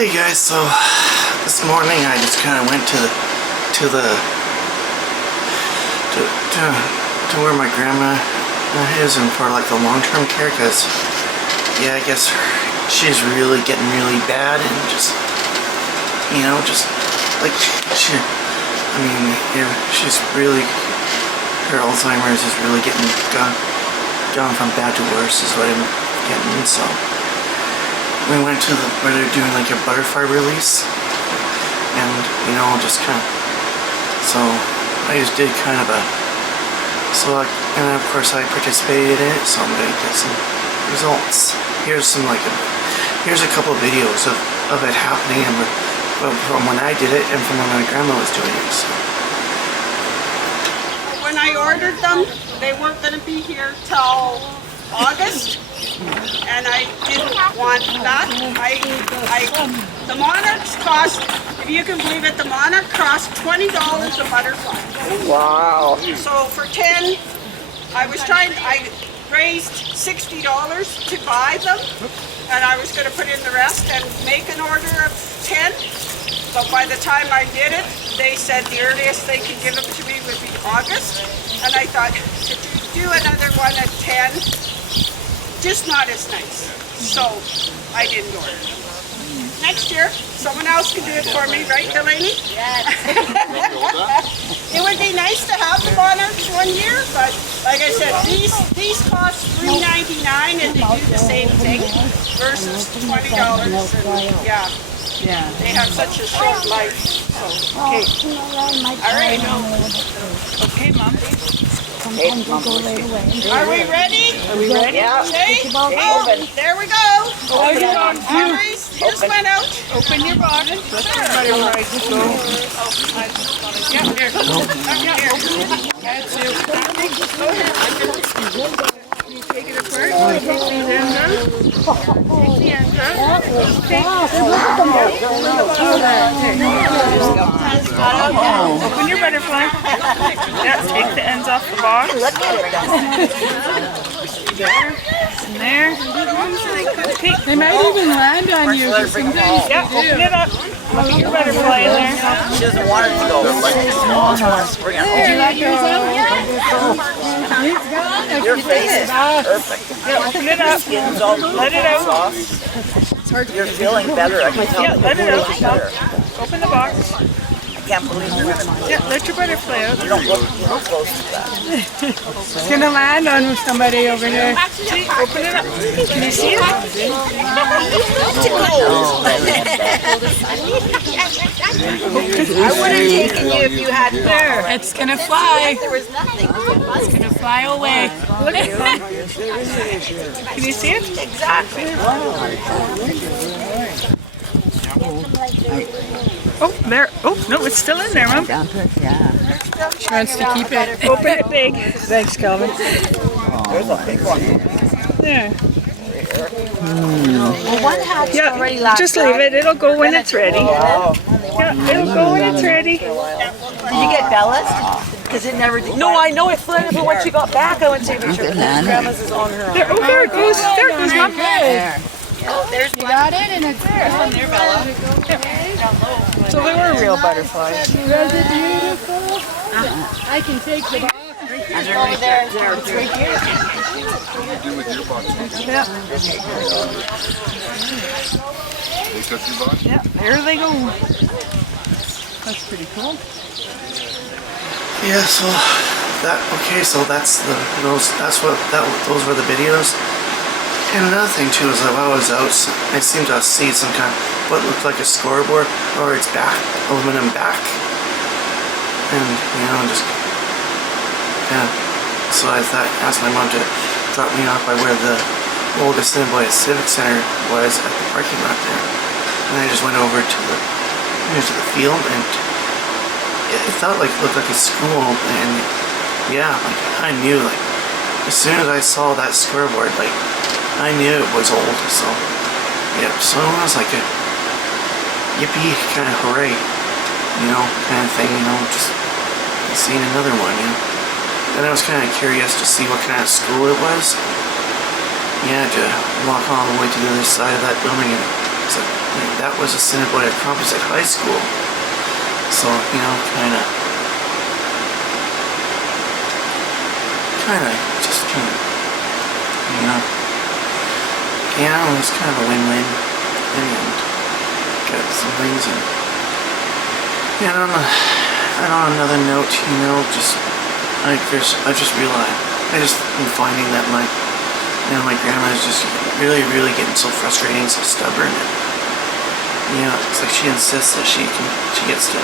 Hey guys, so this morning I just kind of went to where my grandma is and for like the long-term care, because yeah, I guess she's really getting really bad and just, you know, just like she's really, her Alzheimer's is really gone from bad to worse is what I'm getting. So we went to where they're doing like a butterfly release, and you know, just kind of, so I just did kind of a select, and of course I participated in it, so I'm gonna get some results. Here's here's a couple of videos of it happening, and from when I did it and from when my grandma was doing it. So when I ordered them, they weren't going to be here till August, and I didn't want that. The Monarchs cost, if you can believe it, the Monarch cost $20 a butterfly. wow. So for 10, I raised $60 to buy them, and I was going to put in the rest and make an order of 10. But by the time I did it, they said the earliest they could give them to me would be August. And I thought, to do another one at 10, just not as nice. So I didn't order it. Next year, someone else can do it for me, right, Delaney? Yes. It would be nice to have the Monarchs one year, but like I said, these cost $3.99 and they do the same thing versus $20. And yeah. Yeah. They have such a short life. So, okay. All right. Okay, Mom. Are we ready? Are we ready? Yeah. Okay. Oh, there we go. Open your box. Audrey's just went out. Open your box. Let your butterfly go. Yeah, here. That's it. Go ahead. Can you take it apart? Take these ends out. Take the ends out. Open your butterfly. Yeah, take the ends off the box. Look at it. There. And there. Okay. They might even land on you. Sometimes yeah, open it up. Look at your butterfly in there. She doesn't want it to go. She wants to bring it home. Did you like yours out? Your face is perfect. Yeah, open it up. Skin's all Let it out. soft. You're feeling better. I can tell. Yeah, let it You're out. feeling better. Open the box. I can't believe you're gonna. Yeah, let your butterfly out. You don't look close to that. It's going to land on somebody over here. See, open it up. Can you see it? I would have taken you if you had there. It's going to fly. There was nothing. It's going to fly away. Can you see it? Exactly. Oh, there. Oh, no, it's still in there, Mom. She wants to keep it. Open it big. Thanks, Calvin. There's a big one. There. Well, one hatched already Yeah, last just leave it. It'll go when it's ready. Oh, Yeah, it'll go when it's ready. Did you get Bella's? Because it never did. No, I know it flooded, but when she got back, I went to Richard. Grandma's is on her. There, oh, there it goes. There it goes, Mom. Oh, there's You got it, and it's there. there, Bella. So they were real butterflies. Was it beautiful? I can take the box. Over there. It's right here. Yeah. Yeah, there they go. That's pretty cool. Yeah, so those were the videos. And another thing too is that while I was out, I seemed to see some kind of what looked like a scoreboard or its back, aluminum back, and you know, just yeah. So I asked my mom to drop me off by where the old Assiniboia Civic Center was at the parking lot there, and I just went over to the field, and it looked like a school, and yeah, like I knew, like as soon as I saw that scoreboard, like I knew it was old. So yeah, so it was like a yippee kind of hooray, you know, kind of thing, you know, just seeing another one, you know. And I was kind of curious to see what kind of school it was. Yeah, to walk all the way to the other side of that building, and so, you know, that was a Assiniboia Composite High School. So, you know, just kind of, you know, yeah, it was kind of a win-win in the end. Got some things, and yeah, and on another note, you know, I just realized, I just been finding that my grandma is just really getting so frustrating, so stubborn, and you know, it's like she insists that she gets to,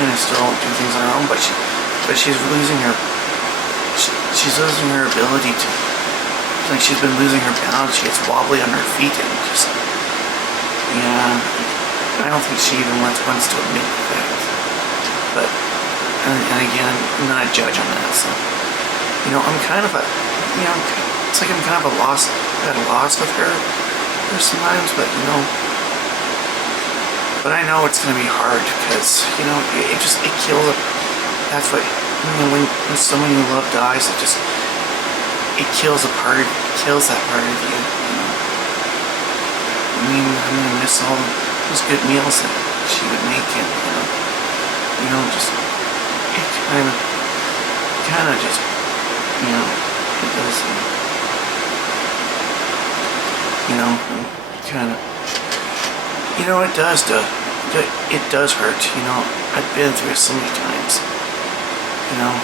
and I still do things on her own, but she's losing her, she's losing her ability to, like she's been losing her balance. She gets wobbly on her feet, and just, yeah, I don't think she even wants to admit that. But, and again, I'm not a judge on that, so, you know, I'm kind of a, you know, it's like I'm kind of at a loss with her sometimes, but, you know, but I know it's going to be hard, because, you know, it kills it. That's what, you know, when someone you love dies, it kills that part of you, you know. I mean, I'm going to miss all those good meals that she would make, and, you know, just, it kind of just, you know, it does, you know, kind of, you know, it does hurt, you know. I've been through it so many times, you know,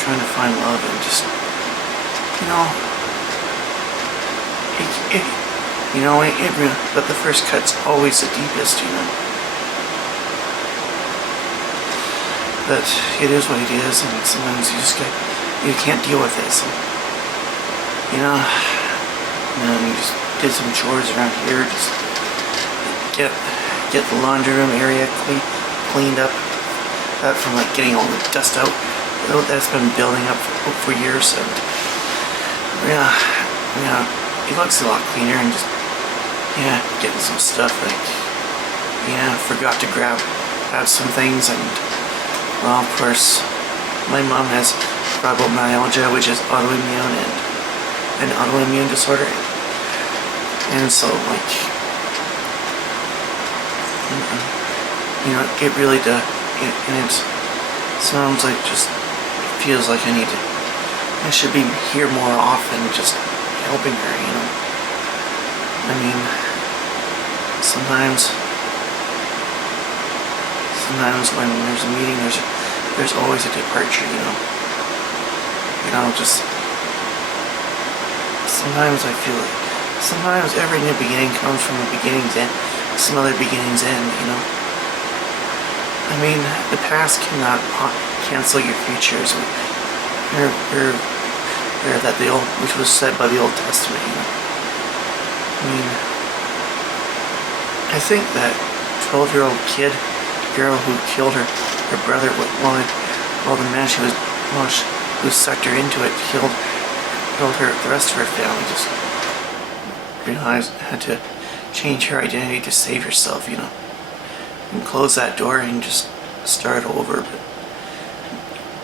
trying to find love, and just, you know, but the first cut's always the deepest, you know. But it is what it is, and sometimes you can't deal with it, so, you know, you just did some chores around here, just get the laundry room area cleaned up, from like getting all the dust out that's been building up for years, and yeah, it looks a lot cleaner, and just, yeah, getting some stuff, like, yeah, forgot to grab some things, and, well, of course, my mom has fibromyalgia, which is autoimmune, and an autoimmune disorder, and so, like, you know, it really does, and it sounds like just, it feels like I should be here more often, just helping her, you know. I mean, sometimes when there's a meeting, there's always a departure, you know. You know, just, sometimes I feel like, sometimes every new beginning comes from a beginning's end, some other beginning's end, you know. I mean, the past cannot cancel your futures, which was said by the Old Testament, you know. I mean, I think that 12-year-old girl who killed her brother while the man who sucked her into it killed the rest of her family, just realized had to change her identity to save herself, you know, and close that door and just start over. But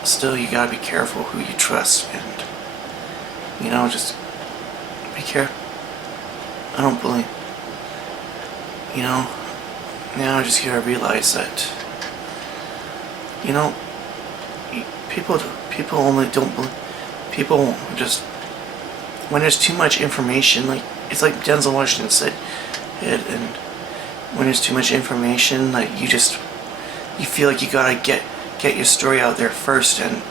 still, you gotta be careful who you trust, and, you know, just be careful. I don't believe, you know, now I just gotta realize that, you know, people only don't believe, people just, when there's too much information, like, it's like Denzel Washington said, and when there's too much information, like, you feel like you gotta get your story out there first, and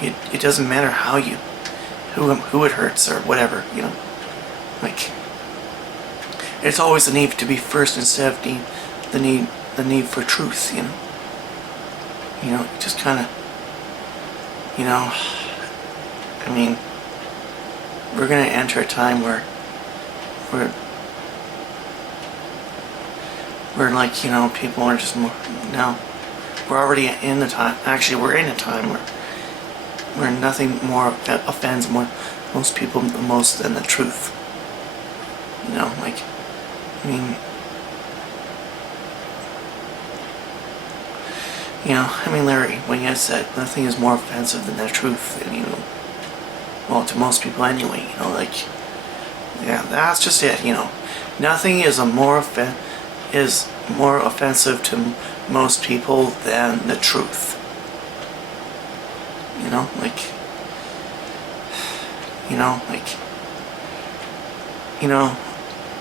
it doesn't matter who it hurts or whatever, you know. Like, it's always the need to be first instead of the need for truth, you know. You know, just kind of, you know, I mean, we're gonna enter a time where like, you know, people are just more, now, we're already in the time, actually we're in a time where nothing more offends most people the most than the truth. You know, like, I mean, you know, Larry, when you said nothing is more offensive than the truth, and, you know, well, to most people anyway, you know, like, Yeah, that's just it, you know. Nothing is more offensive to most people than the truth. You know, like,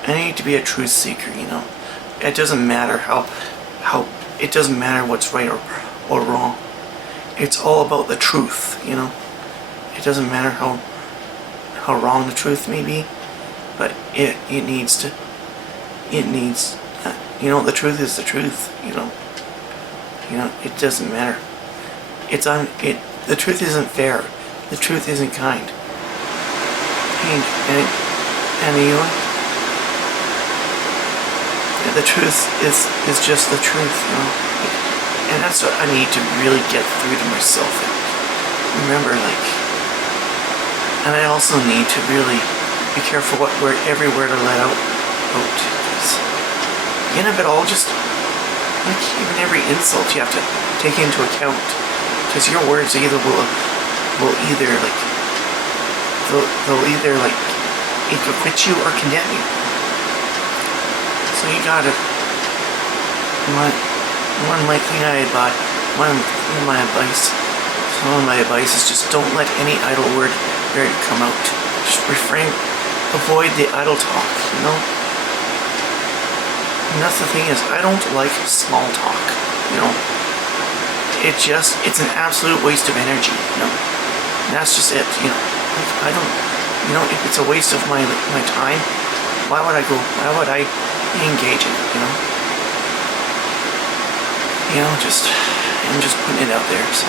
I need to be a truth seeker, you know. It doesn't matter it doesn't matter what's right or wrong. It's all about the truth, you know. It doesn't matter how wrong the truth may be, but it needs, you know, the truth is the truth, you know. You know, it doesn't matter. The truth isn't fair. The truth isn't kind. And you know, the truth is just the truth, you know. And that's what I need to really get through to myself. And remember, like, and I also need to really be careful every word I let out. Because at the end of it all, just like even every insult you have to take into account. Because your words will either equip you or condemn you. So you gotta. One of my advice is just don't let any idle word come out. Just avoid the idle talk, you know? And that's the thing is, I don't like small talk, you know? It's an absolute waste of energy, you know? And that's just it, you know? Like, I don't, you know, if it's a waste of my time, why would I engage in it, you know? You know, I'm just putting it out there, so.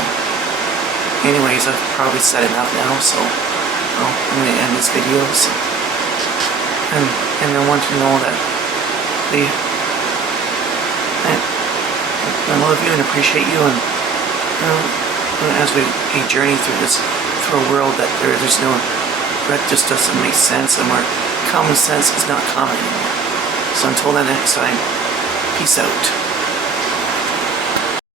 Anyways, I've probably said enough now, so I'm going to end this video, so. And I want to know that I love you and appreciate you, and you know, as we journey through a world that there's no, that just doesn't make sense, and where common sense is not common anymore. So until the next time, peace out.